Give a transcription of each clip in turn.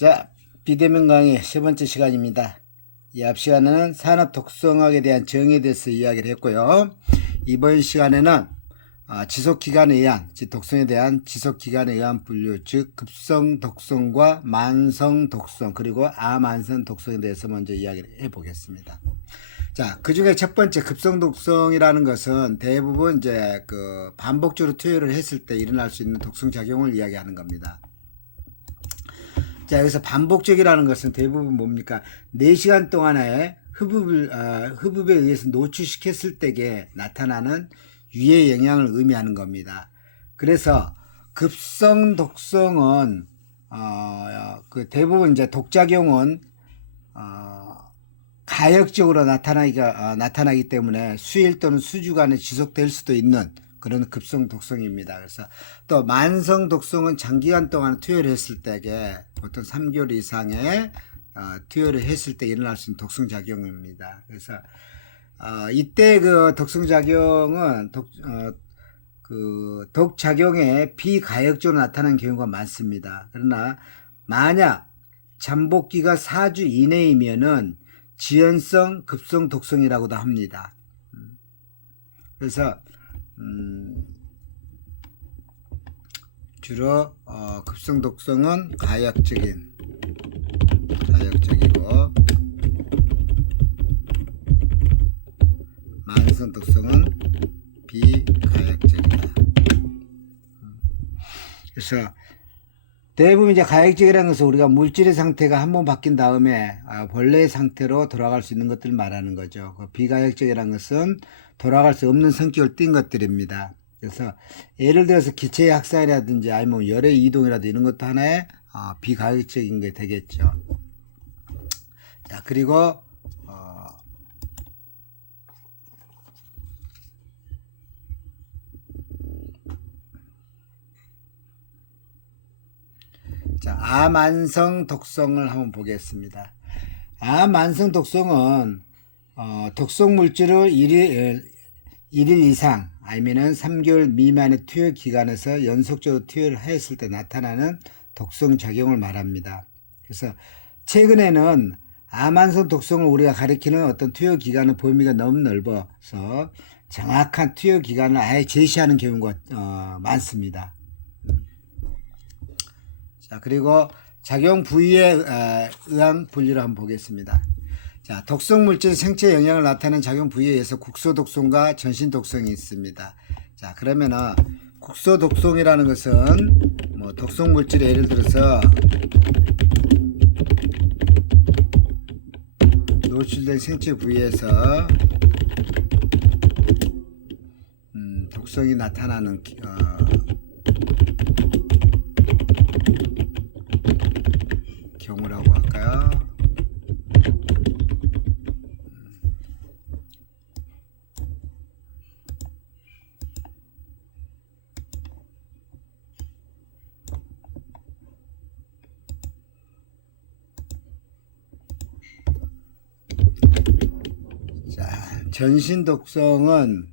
자, 비대면 강의 세 번째 시간입니다. 이 앞 시간에는 산업 독성학에 대한 정의에 대해서 이야기를 했고요. 이번 시간에는 지속기간에 의한, 독성에 대한 지속기간에 의한 분류, 즉 급성 독성과 만성 독성, 그리고 아만성 독성에 대해서 먼저 이야기를 해보겠습니다. 자, 그 중에 첫 번째 급성 독성이라는 것은 대부분 이제 반복적으로 투여를 했을 때 일어날 수 있는 독성 작용을 이야기하는 겁니다. 자, 여기서 반복적이라는 것은 대부분 뭡니까? 4시간 동안에 흡입에 의해서 노출시켰을 때에 나타나는 유해 영향을 의미하는 겁니다. 그래서 급성 독성은 대부분 이제 독작용은 가역적으로 나타나기 때문에 수일 또는 수주간에 지속될 수도 있는 그런 급성 독성입니다. 그래서 또 만성 독성은 장기간 동안 투여를 했을 때에 보통 3개월 이상의 투여를 했을 때 일어날 수 있는 독성 작용입니다. 그래서 이때 그 독성 작용은 독 작용에 비가역적으로 나타나는 경우가 많습니다. 그러나 만약 잠복기가 4주 이내이면은 지연성 급성 독성이라고도 합니다. 그래서 주로 급성 독성은 가역적이고 만성 독성은 비가역적이다. 그래서 대부분 이제 가역적이라는 것은 우리가 물질의 상태가 한번 바뀐 다음에 본래의 상태로 돌아갈 수 있는 것들을 말하는 거죠. 비가역적이라는 것은 돌아갈 수 없는 성격을 띈 것들입니다. 그래서 예를 들어서 기체의 확산이라든지 아니면 열의 이동이라든지 이런 것도 하나의 비가역적인 게 되겠죠. 자, 그리고 자, 아만성 독성을 한번 보겠습니다. 아만성 독성은 독성 물질을 1일 이상 아니면은 3개월 미만의 투여 기간에서 연속적으로 투여를 했을 때 나타나는 독성 작용을 말합니다. 그래서 최근에는 아만성 독성을 우리가 가리키는 어떤 투여 기간의 범위가 너무 넓어서 정확한 투여 기간을 아예 제시하는 경우가 많습니다. 자, 그리고 작용 부위에 의한 분류를 한번 보겠습니다. 자, 독성 물질 생체 영향을 나타내는 작용 부위에 의해서 국소 독성과 전신 독성이 있습니다. 자, 그러면은 국소 독성이라는 것은 뭐 독성 물질의 예를 들어서 노출된 생체 부위에서 독성이 나타나는 경우라고 할까요? 자, 전신 독성은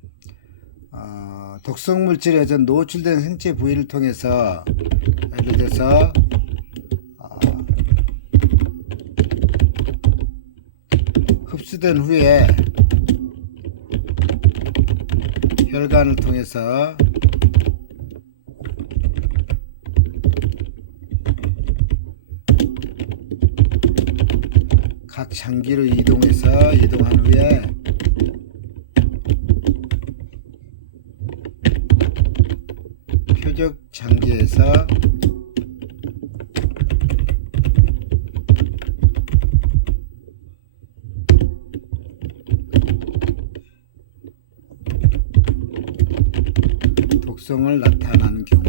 독성 물질에 노출된 생체 부위를 통해서 예를 들어서 흡수된 후에 혈관을 통해서 각 장기로 이동한 후에 표적 장기에서 독성을 나타나는 경우.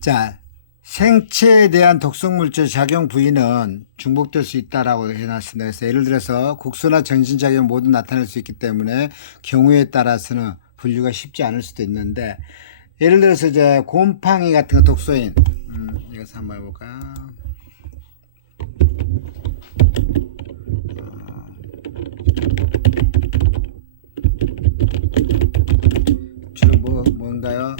자, 생체에 대한 독성물질 작용 부위는 중복될 수 있다라고 해놨습니다. 그래서 예를 들어서 국소나 전신작용 모두 나타낼 수 있기 때문에 경우에 따라서는 분류가 쉽지 않을 수도 있는데, 예를 들어서 이제 곰팡이 같은 거 독소인, 이것을 한번 해볼까요? 주로 뭔가요?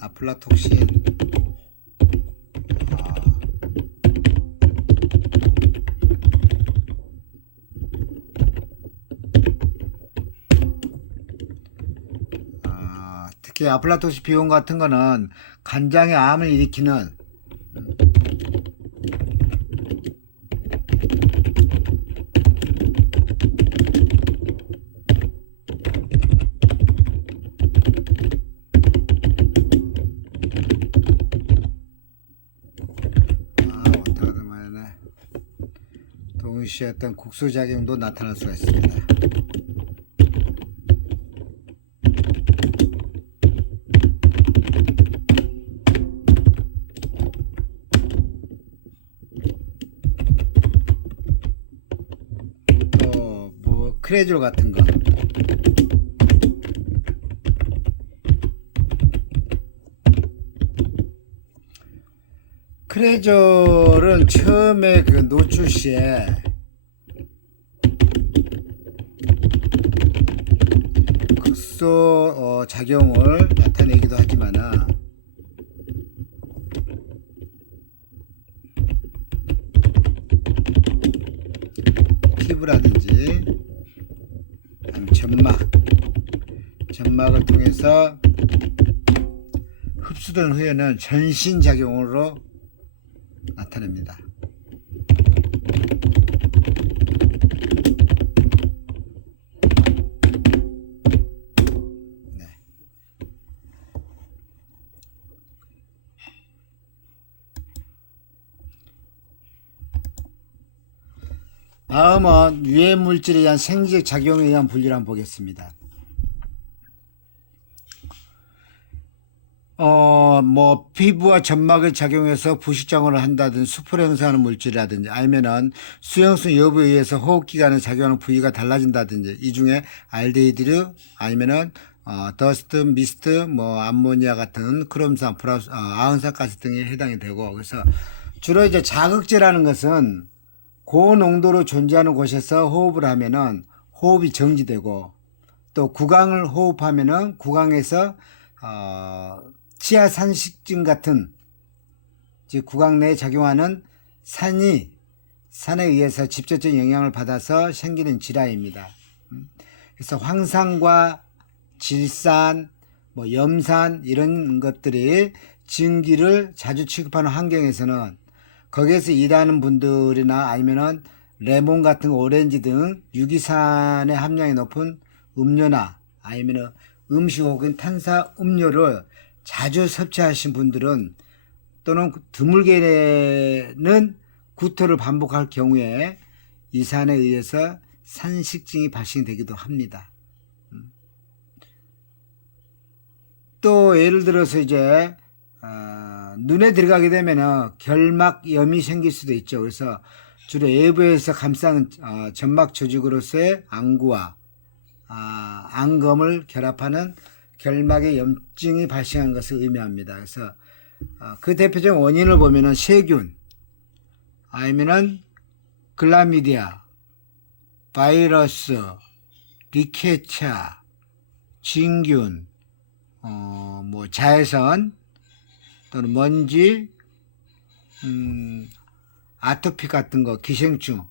아플라톡신. 특히 아플라톡신 비온 같은 거는 간장의 암을 일으키는 동시에 어떤 국소작용도 나타날 수가 있습니다. 또 뭐 크레졸 같은 거, 크레졸은 처음에 그 노출 시에 극소 작용을 나타내기도 하지만은 피부라든지 아니면 점막을 통해서 흡수된 후에는 전신작용으로 나타냅니다. 네. 다음은 유해 물질에 의한 생리적 작용에 의한 분류를 한번 보겠습니다. 뭐 피부와 점막에 작용해서 부식작용을 한다든지 수포를 형성하는 물질이라든지 아니면은 수용성 여부에 의해서 호흡기관에 작용하는 부위가 달라진다든지, 이 중에 알데히드 아니면은 더스트, 미스트, 뭐 암모니아 같은 크롬산, 아흔산가스 등에 해당이 되고, 그래서 주로 이제 자극제라는 것은 고농도로 존재하는 곳에서 호흡을 하면은 호흡이 정지되고, 또 구강을 호흡하면은 구강에서 치아 산식증 같은, 즉 구강 내에 작용하는 산에 의해서 직접적인 영향을 받아서 생기는 질환입니다. 그래서 황산과 질산, 뭐 염산 이런 것들이 증기를 자주 취급하는 환경에서는 거기에서 일하는 분들이나 아니면은 레몬 같은 오렌지 등 유기산의 함량이 높은 음료나 아니면은 음식 혹은 탄사 음료를 자주 섭취하신 분들은, 또는 드물게는 구토를 반복할 경우에 이 산에 의해서 산식증이 발생되기도 합니다. 또 예를 들어서 이제 눈에 들어가게 되면 결막염이 생길 수도 있죠. 그래서 주로 외부에서 감싸는 점막 조직으로서의 안구와 안검을 결합하는 결막의 염증이 발생한 것을 의미합니다. 그래서 그 대표적인 원인을 보면은 세균, 아니면은 글라미디아, 바이러스, 리케차, 진균, 뭐 자외선, 또는 먼지, 아토피 같은 거, 기생충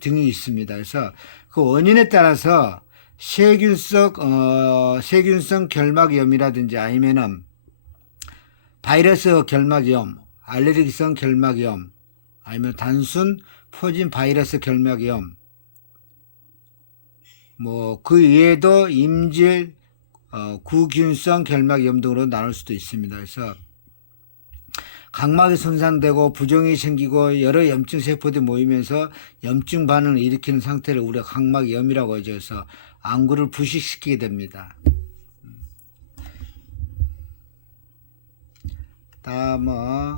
등이 있습니다. 그래서 그 원인에 따라서 세균성 결막염이라든지 아니면은 바이러스 결막염, 알레르기성 결막염, 아니면 단순 포진 바이러스 결막염, 뭐 그 외에도 임질 구균성 결막염 등으로 나눌 수도 있습니다. 그래서 각막이 손상되고 부종이 생기고 여러 염증 세포들이 모이면서 염증 반응을 일으키는 상태를 우리가 각막염이라고 하죠. 그래서 안구를 부식시키게 됩니다. 다음은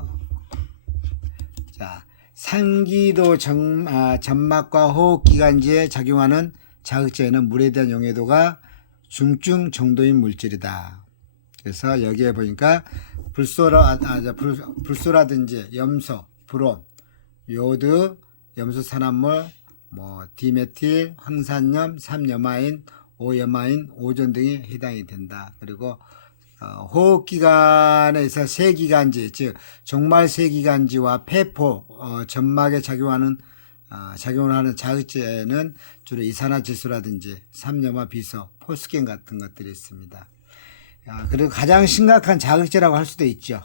상기도 점막과 호흡기관지에 작용하는 자극제에는 물에 대한 용해도가 중증 정도인 물질이다. 그래서 여기에 보니까 불소라든지 염소, 브롬, 요드, 염소산화물, 뭐 디메틸, 황산염, 3염아인, 5염아인, 오존 등이 해당이 된다. 그리고 호흡기관에서 세기관지, 즉 종말세기관지와 폐포, 점막에 작용을 하는 자극제는 주로 이산화질소라든지 3염화 비소, 포스겐 같은 것들이 있습니다. 그리고 가장 심각한 자극제라고 할 수도 있죠.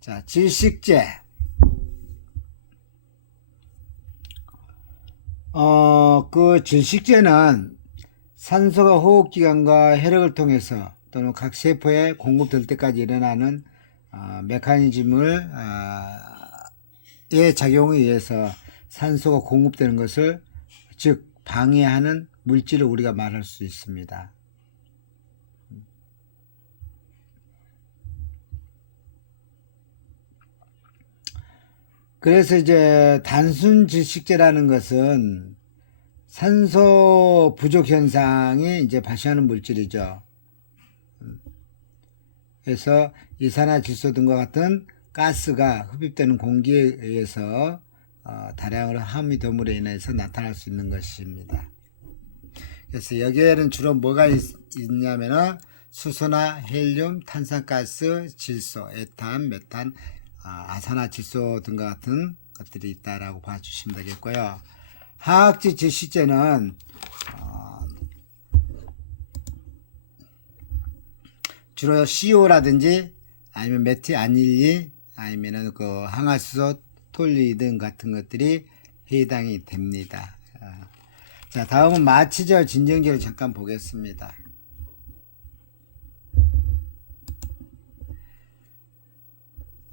자, 질식제. 그 질식제는 산소가 호흡기관과 혈액을 통해서 또는 각 세포에 공급될 때까지 일어나는 메커니즘을 의 작용에 의해서 산소가 공급되는 것을 즉 방해하는 물질을 우리가 말할 수 있습니다. 그래서 이제 단순 질식제라는 것은 산소 부족 현상이 이제 발생하는 물질이죠. 그래서 이산화질소 등과 같은 가스가 흡입되는 공기에 의해서 다량으로 함유 됨으로 인해서 나타날 수 있는 것입니다. 그래서 여기에는 주로 뭐가 있냐면은 수소나 헬륨, 탄산가스, 질소, 에탄, 메탄, 아산화질소 등과 같은 것들이 있다라고 봐주시면 되겠고요. 화학질 질식제는 주로 CO라든지 아니면 메틸아닐린 아니면은 그 항화수소, 톨루이든 같은 것들이 해당이 됩니다. 자, 다음은 마취제와 진정제를 잠깐 보겠습니다.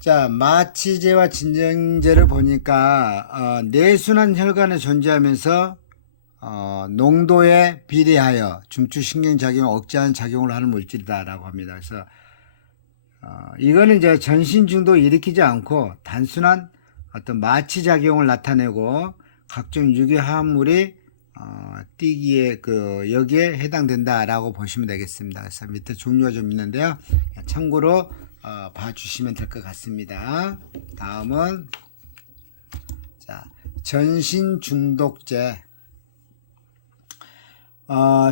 자, 마취제와 진정제를 보니까 뇌순환 혈관에 존재하면서 농도에 비례하여 중추신경작용을 억제하는 작용을 하는 물질이다라고 합니다. 그래서 이거는 이제 전신 중독을 일으키지 않고 단순한 어떤 마취작용을 나타내고 각종 유기화합물이 띠기에 여기에 해당된다라고 보시면 되겠습니다. 그래서 밑에 종류가 좀 있는데요. 참고로 봐주시면 될 것 같습니다. 다음은 자, 전신중독제.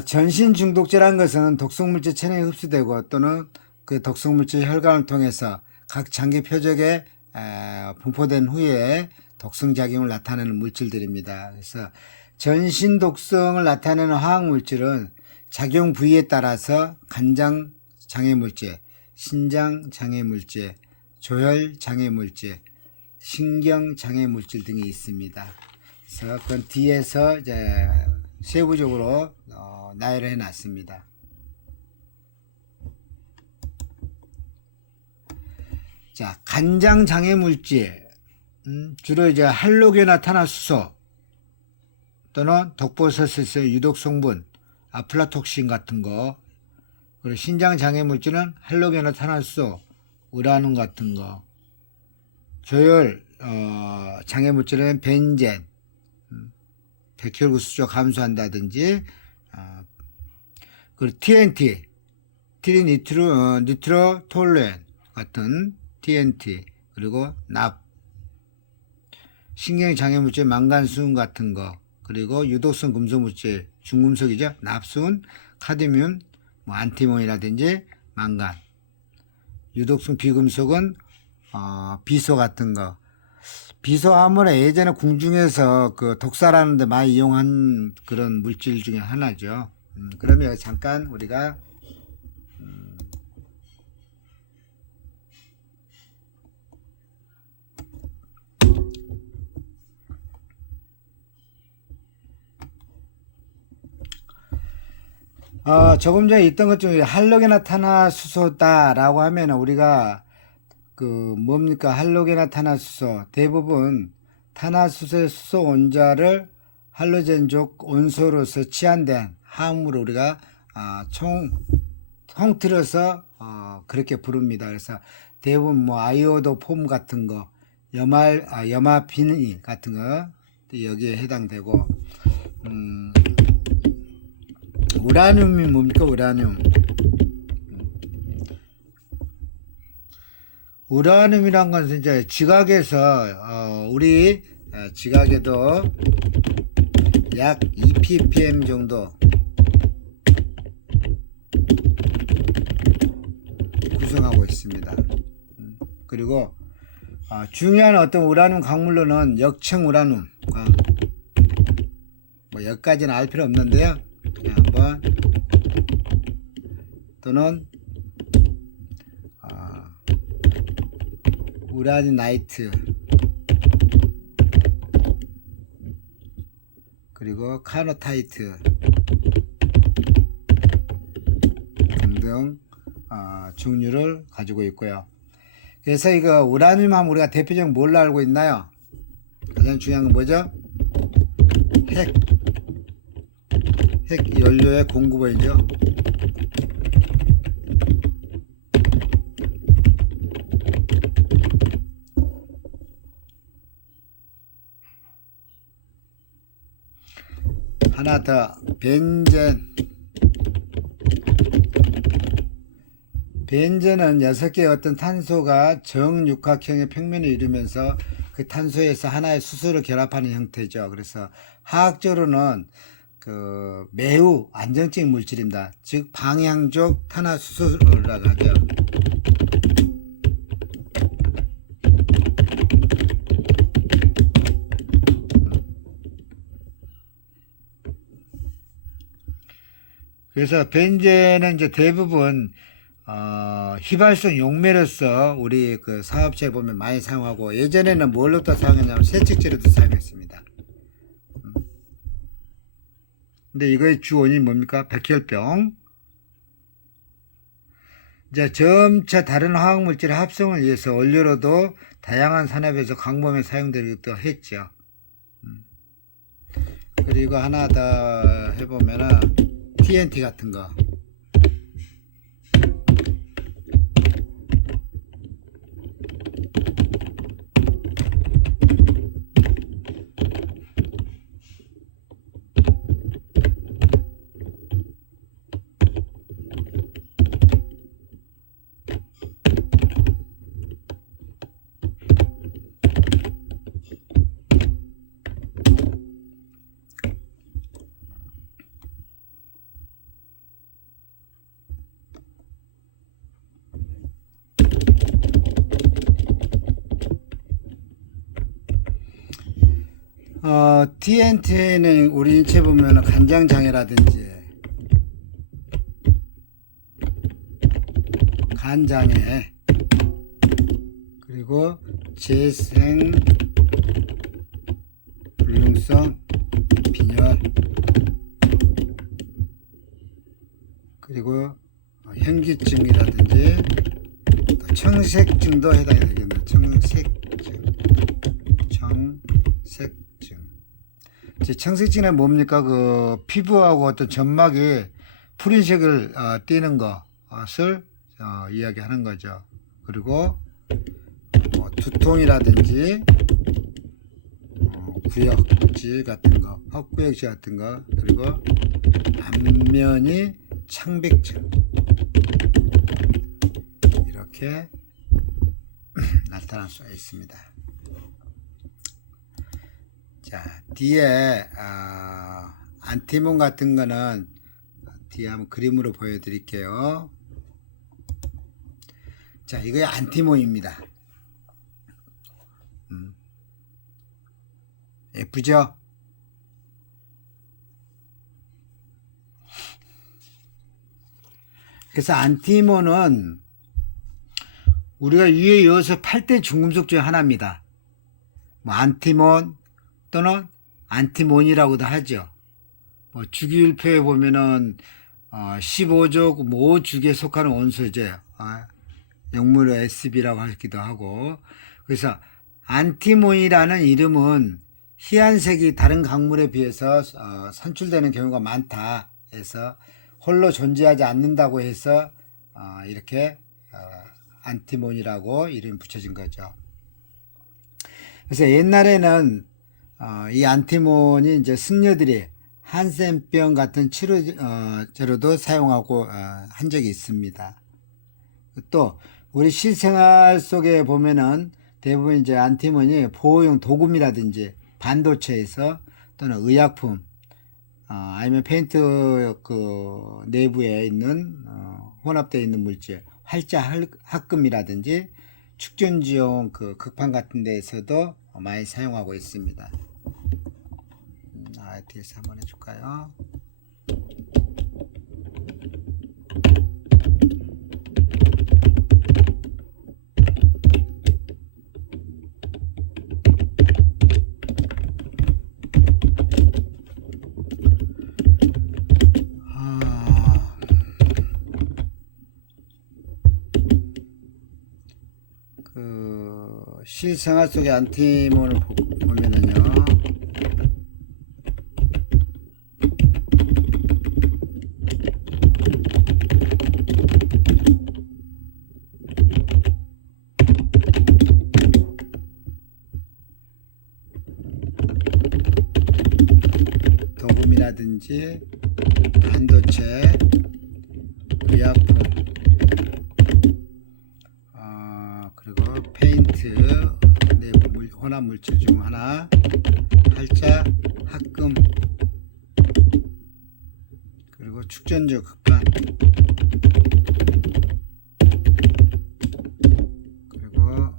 전신중독제라는 것은 독성물질 체내에 흡수되고 또는 그 독성물질 혈관을 통해서 각 장기 표적에 분포된 후에 독성작용을 나타내는 물질들입니다. 그래서 전신 독성을 나타내는 화학물질은 작용 부위에 따라서 간장 장애물질, 신장 장애물질, 조혈 장애물질, 신경 장애물질 등이 있습니다. 그래서 그건 뒤에서 이제 세부적으로 나열을 해놨습니다. 자, 간장 장애물질, 주로 이제 할로게나탄화수소 또는 독보소스의 유독성분, 아플라톡신 같은 거, 그리고 신장 장애물질은 할로게나탄화수소, 우라늄 같은 거, 조혈 장애물질은 벤젠, 백혈구수조 감소한다든지, 그리고 TNT, 니트로톨루엔 같은 TNT, 그리고 납, 신경장애물질 망간수은 같은 거, 그리고 유독성 금속물질, 중금속이죠. 납수은, 카드뮴, 뭐 안티몬이라든지 망간, 유독성 비금속은 비소 같은 거. 비소 화물은 예전에 궁중에서 그 독사라는 데 많이 이용한 그런 물질 중에 하나죠. 그러면 잠깐 우리가 조금 전에 있던 것 중에 할로게나탄화수소다라고 하면 우리가 뭡니까? 할로게나탄화수소 대부분 탄화수소의 수소 원자를 할로젠족 원소로서 치환된 화합물을 우리가 통틀어서 그렇게 부릅니다. 그래서 대부분 뭐 아이오도 폼 같은 거, 염화비닐 같은 거 여기에 해당되고, 우라늄이 뭡니까? 우라늄. 우라늄이란 것은 이제 지각에서 우리 지각에도 약 2ppm 정도 구성하고 있습니다. 그리고 중요한 어떤 우라늄 광물로는 역청 우라늄 뭐 여기까지는 알 필요 없는데요. 그냥 한번 또는 우라늄 나이트 그리고 카노타이트 등등 종류를 가지고 있고요. 그래서 이거 우라늄 하면 우리가 대표적으로 뭘로 알고 있나요? 가장 중요한 건 뭐죠? 핵 연료의 공급원이죠. 하나 더, 벤젠. 벤젠은 6개의 어떤 탄소가 정육각형의 평면을 이루면서 그 탄소에서 하나의 수소를 결합하는 형태죠. 그래서 화학적으로는 매우 안정적인 물질입니다. 즉 방향족 탄화수소라고 하죠. 그래서 벤젠은 이제 대부분 휘발성 용매로서 우리 그 사업체에 보면 많이 사용하고, 예전에는 뭘로도 사용했냐면 세척제로도 사용했습니다. 근데 이거의 주 원인이 뭡니까? 백혈병. 이제 점차 다른 화학물질의 합성을 위해서 원료로도 다양한 산업에서 광범위에 사용되기도 했죠. 그리고 하나 더 해보면은 TNT 같은 거. TNT는 우리 인체 보면 간장장애라든지 간장애 그리고 재생 불능성 빈혈 그리고 현기증이라든지 또 청색증도 해당이 되겠네요. 청색증은 뭡니까? 그 피부하고 어떤 점막이 푸른색을 띠는 것을 이야기하는 거죠. 그리고 뭐 두통이라든지 구역질 같은 거, 헛구역질 같은 거, 그리고 안면이 창백증 이렇게 나타날 수가 있습니다. 자, 뒤에 안티몬 같은 거는 뒤에 한번 그림으로 보여드릴게요. 자, 이거 안티몬입니다. 예쁘죠? 그래서 안티몬은 우리가 위에 이어서 8대 중금속 중에 하나입니다. 뭐 안티몬 또는 안티몬이라고도 하죠. 뭐 주기율표에 보면은 15족 모죽에 속하는 원소죠. 영문으로 SB라고 하기도 하고. 그래서 안티몬이라는 이름은 희한색이 다른 강물에 비해서 산출되는 경우가 많다 해서 홀로 존재하지 않는다고 해서 이렇게 안티몬이라고 이름 붙여진 거죠. 그래서 옛날에는 이 안티몬이 이제 승려들이 한센병 같은 치료제로도 사용하고 한 적이 있습니다. 또 우리 실생활 속에 보면은 대부분 이제 안티몬이 보호용 도금이라든지 반도체에서 또는 의약품 아니면 페인트 그 내부에 있는 혼합되어 있는 물질 활자 합금이라든지 축전지용 그 극판 같은 데에서도 많이 사용하고 있습니다. 뒤에서 한번 해줄까요? 실생활 속의 안티몬을 보면은요, 도금이라든지 반도체, 의약품, 그리고 페인트 내부 혼합 물질 중 하나, 활자, 합금, 그리고 축전조 극판, 그리고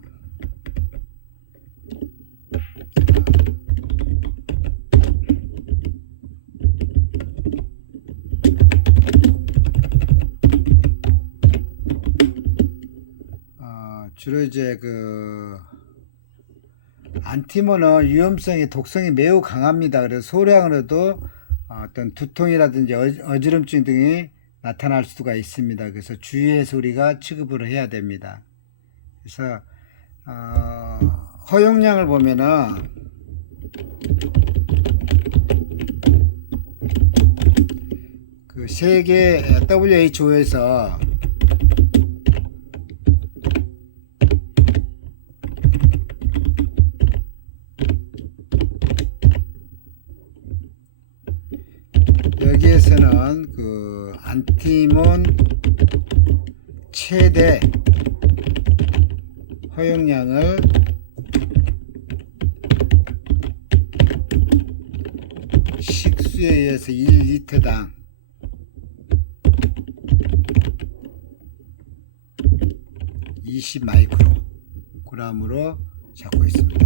주로 이제 그 안티몬은 위험성이 독성이 매우 강합니다. 그래서 소량으로도 어떤 두통이라든지 어지럼증 등이 나타날 수가 있습니다. 그래서 주의해서 우리가 취급을 해야 됩니다. 그래서 허용량을 보면은 그 세계 WHO에서 여기에서는 그 안티몬 최대 허용량을 식수에 의해서 1리터당 20 마이크로그램으로 잡고 있습니다.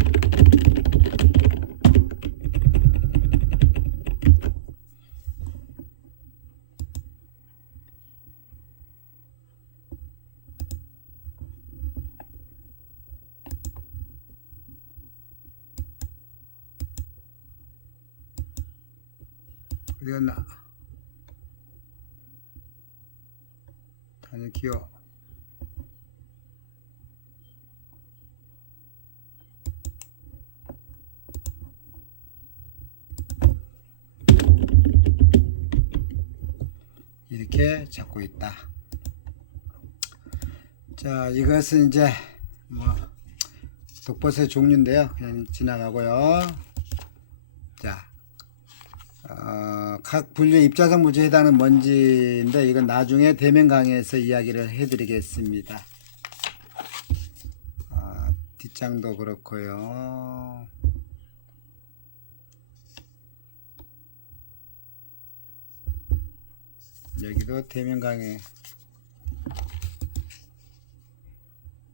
어디 갔나? 단연 기어. 이렇게 잡고 있다. 자, 이것은 이제 뭐 독버섯의 종류인데요. 그냥 지나가고요. 자, 각 분류 입자성 물질에 해당하는 먼지인데 이건 나중에 대면 강의에서 이야기를 해드리겠습니다. 뒷장도 그렇고요. 여기도 대면 강의,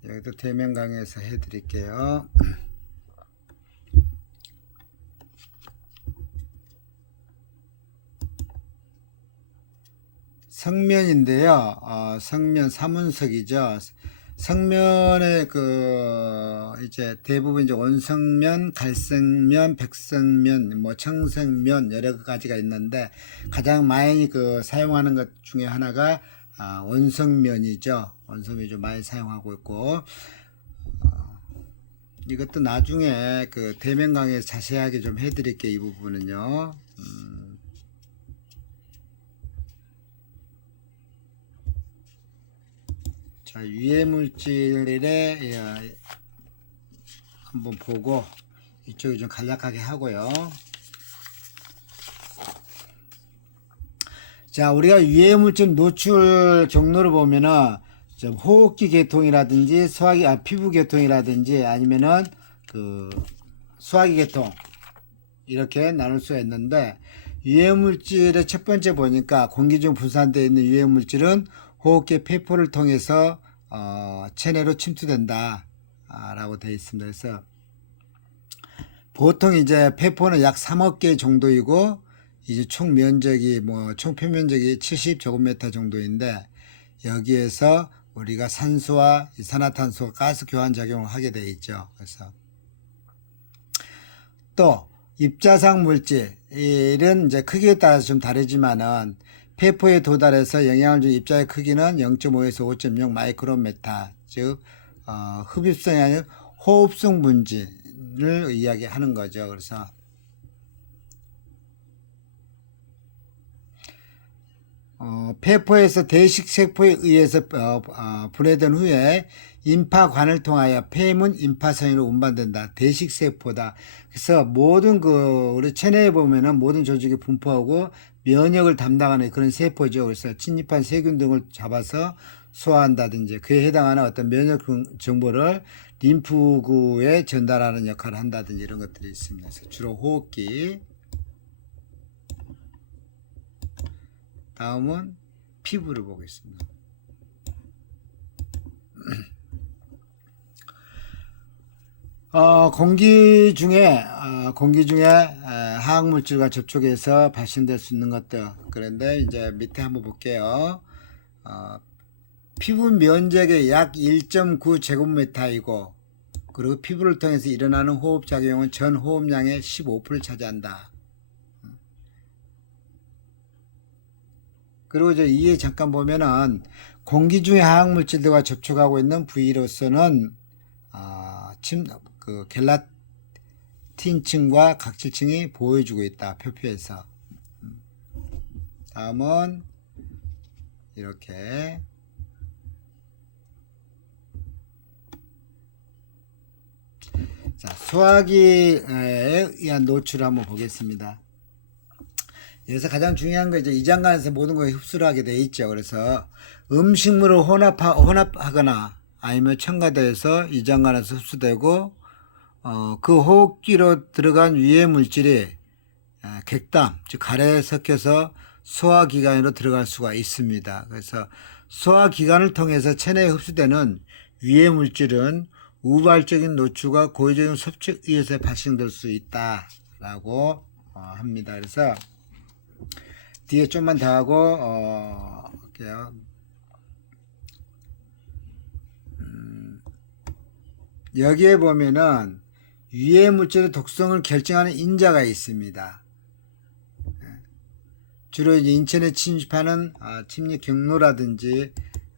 여기도 대면 강의에서 해드릴게요. 성면인데요. 성면 사문석이죠. 성면의 이제 대부분 이제 원성면, 갈성면, 백성면, 뭐 청성면 여러 가지가 있는데 가장 많이 사용하는 것 중에 하나가 원성면이죠. 원성면이 좀 많이 사용하고 있고 이것도 나중에 대면 강의에서 자세하게 좀 해드릴게요. 이 부분은요. 유해 물질에 한번 보고 이쪽이 좀 간략하게 하고요. 자, 우리가 유해물질 노출 경로를 보면은 좀 호흡기 계통이라든지 피부 계통이라든지 아니면은 그 소화기 계통 이렇게 나눌 수가 있는데, 유해물질의 첫 번째 보니까 공기 중 분산되어 있는 유해물질은 호흡기 폐포를 통해서 체내로 침투된다 라고 되어 있습니다. 그래서 보통 이제 폐포는 약 3억 개 정도이고, 이제 총 면적이 총 표면적이 70제곱미터 정도인데, 여기에서 우리가 산소와 이산화탄소가 가스 교환 작용을 하게 되어 있죠. 그래서 또 입자상 물질은 이제 크기에 따라서 좀 다르지만은 폐포에 도달해서 영향을 준 입자의 크기는 0.5에서 5.0 마이크로메타, 즉 흡입성이 아닌 호흡성 분진을 이야기하는 거죠. 그래서 폐포에서 대식세포에 의해서 분해된 후에 임파관을 통하여 폐문 임파선으로 운반된다. 대식세포다. 그래서 모든 우리 체내에 보면은 모든 조직이 분포하고 면역을 담당하는 그런 세포죠. 그래서 침입한 세균 등을 잡아서 소화한다든지 그에 해당하는 어떤 면역 정보를 림프구에 전달하는 역할을 한다든지 이런 것들이 있습니다. 그래서 주로 호흡기. 다음은 피부를 보겠습니다. 공기 중에 화학물질과 접촉해서 발생될 수 있는 것들. 그런데 이제 밑에 한번 볼게요. 피부 면적의 약 1.9제곱미터이고, 그리고 피부를 통해서 일어나는 호흡작용은 전 호흡량의 15%를 차지한다. 그리고 이제 이에 잠깐 보면은 공기 중의 화학물질들과 접촉하고 있는 부위로서는 겔라틴층과 각질층이 보여주고 있다. 표피에서. 다음은 이렇게 자, 소화기에 의한 노출을 한번 보겠습니다. 여기서 가장 중요한 거 이제 이장관에서 모든 걸 흡수를 하게 돼 있죠. 그래서 음식물을 혼합하거나 아니면 첨가돼서 이장관에서 흡수되고, 그 호흡기로 들어간 유해 물질이 객담, 즉 가래에 섞여서 소화기관으로 들어갈 수가 있습니다. 그래서 소화기관을 통해서 체내에 흡수되는 유해 물질은 우발적인 노출과 고의적인 섭취에 의해서 발생될 수 있다라고 합니다. 그래서 뒤에 좀만 더 하고 할게요. 여기에 보면은 유해 물질의 독성을 결정하는 인자가 있습니다. 주로 이제 인체에 침입하는 침입 경로라든지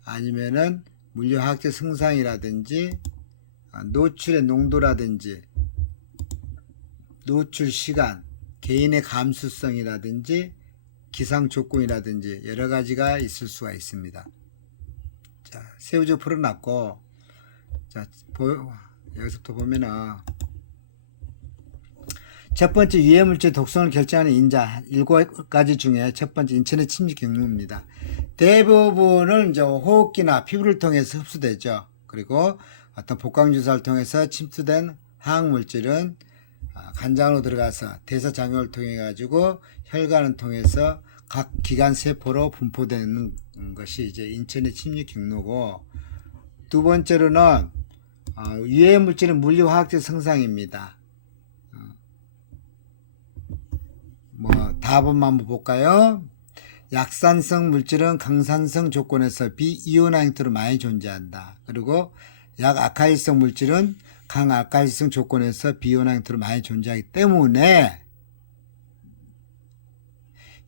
아니면은 물리화학적 성상이라든지 노출의 농도라든지 노출 시간, 개인의 감수성이라든지 기상 조건이라든지 여러 가지가 있을 수가 있습니다. 자, 새우젓 풀어놨고, 자, 여기서부터 보면은 첫 번째 유해물질 독성을 결정하는 인자 7가지 중에 첫 번째 인체내 침입 경로입니다. 대부분은 이제 호흡기나 피부를 통해서 흡수되죠. 그리고 어떤 복강주사를 통해서 침투된 화학물질은 간장으로 들어가서 대사작용을 통해 가지고 혈관을 통해서 각 기관 세포로 분포되는 것이 이제 인체내 침입 경로고, 두 번째로는 유해 물질은 물리화학적 성상입니다. 답은 한번 볼까요? 약산성 물질은 강산성 조건에서 비이온화 형태로 많이 존재한다. 그리고 약알칼리성 물질은 강알칼리성 조건에서 비이온화 형태로 많이 존재하기 때문에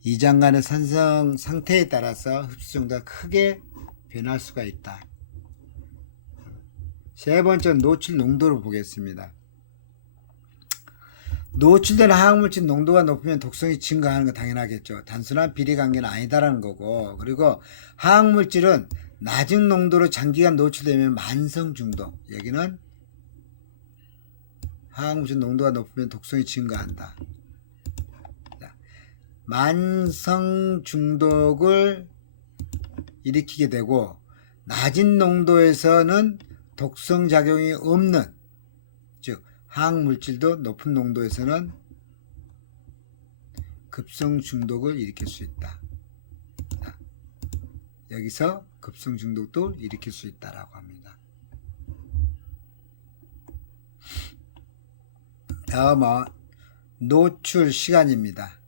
이장간의 산성 상태에 따라서 흡수 정도가 크게 변할 수가 있다. 세 번째 노출 농도를 보겠습니다. 노출된 화학물질 농도가 높으면 독성이 증가하는 거 당연하겠죠. 단순한 비례관계는 아니다라는 거고, 그리고 화학물질은 낮은 농도로 장기간 노출되면 만성 중독, 여기는 화학물질 농도가 높으면 독성이 증가한다. 자, 만성 중독을 일으키게 되고 낮은 농도에서는 독성 작용이 없는, 즉 화학물질도 높은 농도에서는 급성 중독을 일으킬 수 있다. 자, 여기서 급성 중독도 일으킬 수 있다라고 합니다. 다음은 노출 시간입니다.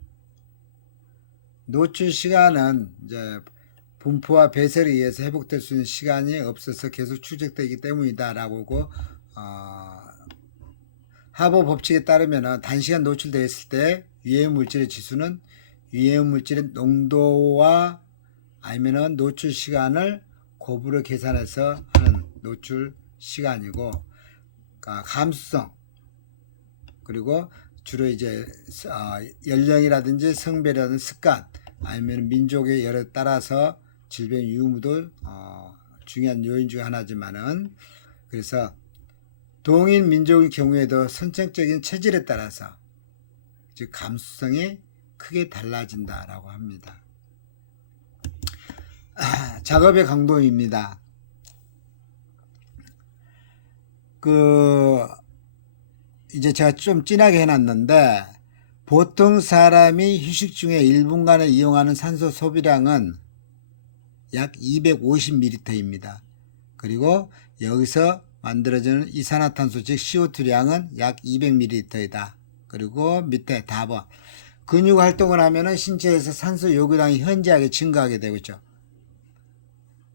노출 시간은 이제 분포와 배설에 의해서 회복될 수 있는 시간이 없어서 계속 축적되기 때문이다라고 하버 법칙에 따르면 단시간 노출되어 있을 때 유해물질의 지수는 유해물질의 농도와 아니면 노출 시간을 곱으로 계산해서 하는 노출 시간이고, 감수성 그리고 주로 이제 연령이라든지 성별이라든지 습관 아니면 민족의 열에 따라서 질병 유무도 중요한 요인 중 하나지만은, 그래서 동일 민족의 경우에도 선천적인 체질에 따라서 즉 감수성이 크게 달라진다라고 합니다. 작업의 강도입니다. 이제 제가 좀 진하게 해놨는데, 보통 사람이 휴식 중에 1분간에 이용하는 산소 소비량은 약 250ml입니다. 그리고 여기서 만들어지는 이산화탄소 즉 CO2량은 약 200ml이다. 그리고 밑에 답은 근육 활동을 하면 신체에서 산소 요구량이 현저하게 증가하게 되겠죠.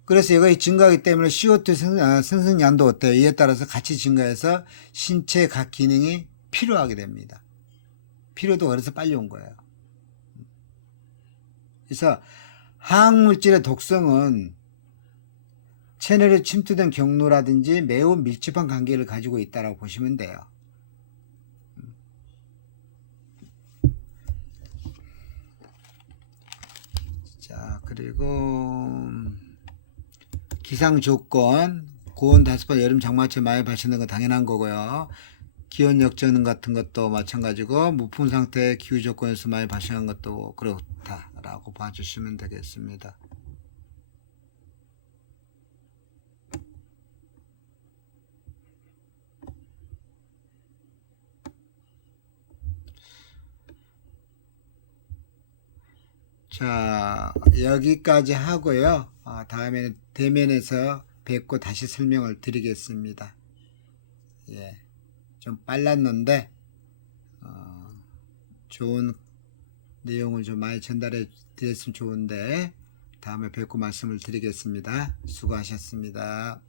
그래서 이거 증가하기 때문에 CO2 생성량도 어때요? 이에 따라서 같이 증가해서 신체 각 기능이 필요하게 됩니다. 필요도 그래서 빨리 온 거예요. 그래서 화학물질의 독성은 체내로 침투된 경로라든지 매우 밀접한 관계를 가지고 있다고 보시면 돼요. 자, 그리고 기상 조건, 고온 다습한 여름 장마철 많이 발생하는 건 당연한 거고요. 기온 역전 같은 것도 마찬가지고 무풍 상태의 기후 조건에서 많이 발생한 것도 그렇다라고 봐주시면 되겠습니다. 자, 여기까지 하고요. 다음에는 대면에서 뵙고 다시 설명을 드리겠습니다. 예, 좀 빨랐는데 좋은 내용을 좀 많이 전달해 드렸으면 좋은데 다음에 뵙고 말씀을 드리겠습니다. 수고하셨습니다.